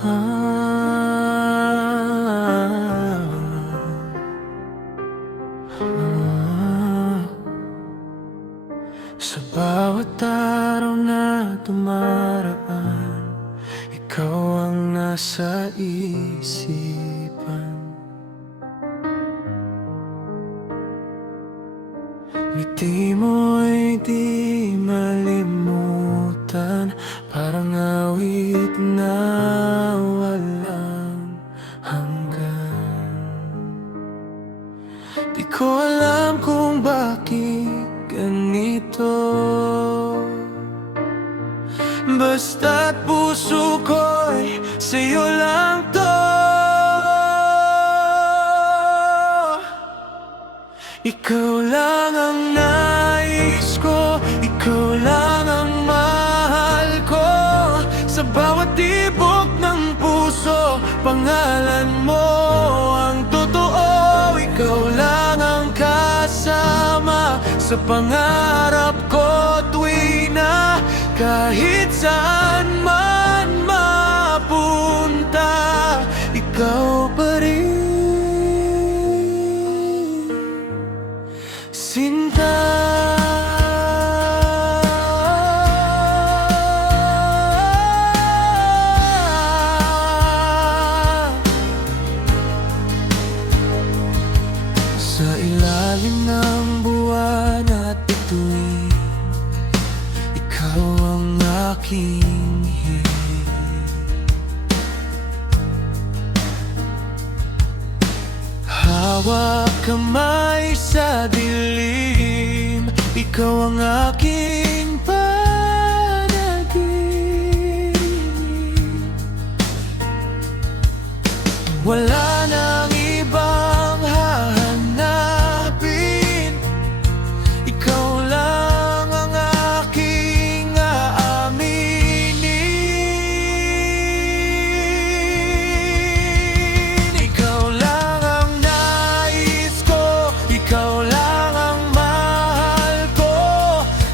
Sa bawat araw na dumaraan, ikaw ang nasa isipan. Ngiti mo'y di malimutan, parang awit na walang hanggan. Di ko alam kung bakit ganito, basta't puso ko'y sa'yo lang to. Ikaw lang ang nais ko, ikaw lang ang mahal ko. Sa bawat tibok ng puso, pangalan mo ang totoo. Ikaw lang ang kasama sa pangarap ko tuwi na kahit saan man mapunta, ikaw pa rin. Sinta, sa ilalim ng buwan at bituin, ikaw ang aking hiling. Hawak kamay sa dilim, ikaw ang aking panaginip. Wala nang ibang hahanapin, ikaw lang ang aking aaminin. Ikaw lang ang nais ko, ikaw lang ang mahal ko.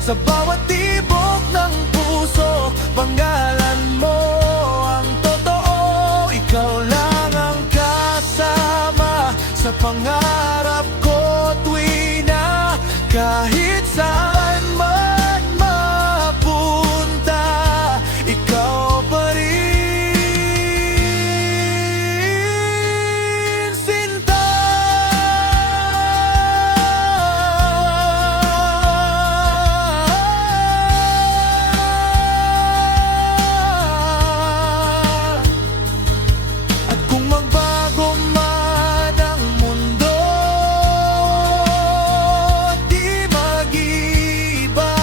Sa bawat tibok ng puso, pangalan mo ang totoo. Ikaw lang ang kasama sa pangarap ko tuwi na kahit saan man mapunta, ikaw pa rin. Sinta, at kung magbago man ang mundo, di mag-iiba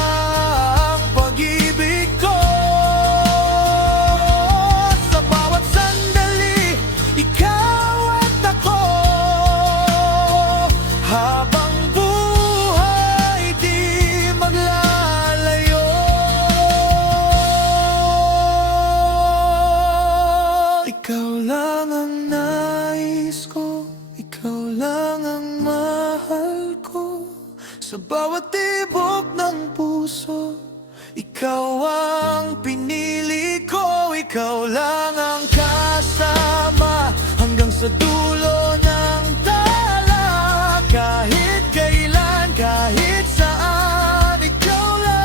ang pag-ibig ko. Sa bawat sandali, ikaw at ako, habang buhay di maglalayo. Ikaw lang ang nais ko, ikaw lang ang mahal ko. Sa bawat tibok ng puso, ikaw ang pinili ko. Ikaw lang ang kasama hanggang sa dulo ng tala. Kahit kailan, kahit saan, ikaw lang.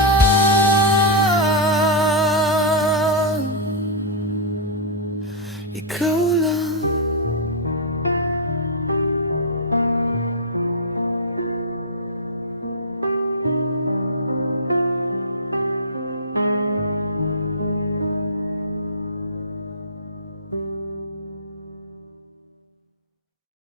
Ikaw lang.